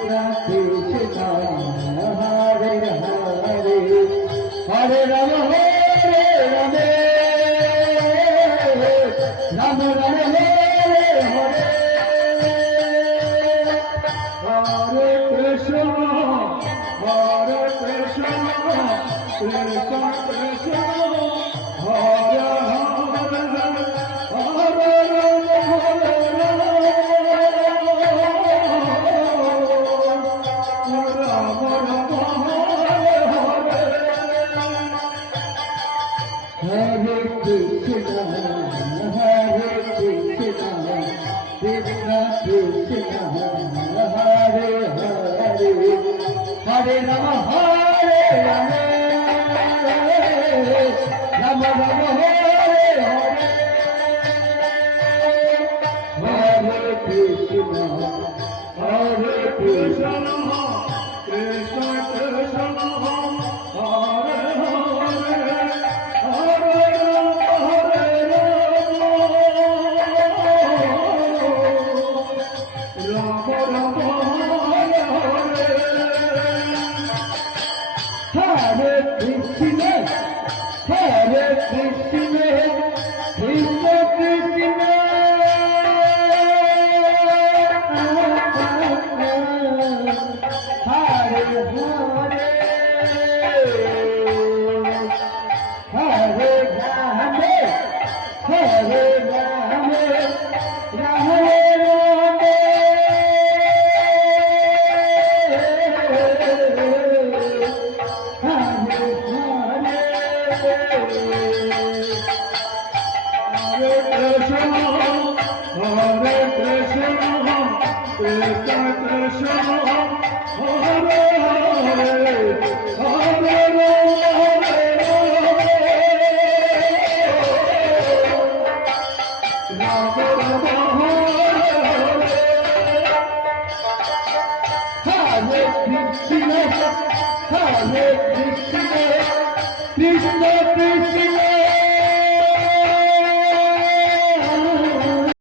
Hare Rama Hare Rama Rama Rama Hare Hare Hare Krishna Krishna Krishna Hare Hare Hare Hare Rama Hare Rama Rama Rama Hare Hare Hare Krishna Krishna Krishna Hare Hare Hare Rama Rama Hare Krishna Krishna Krishna Hare Hare Hare Rama Rama Hare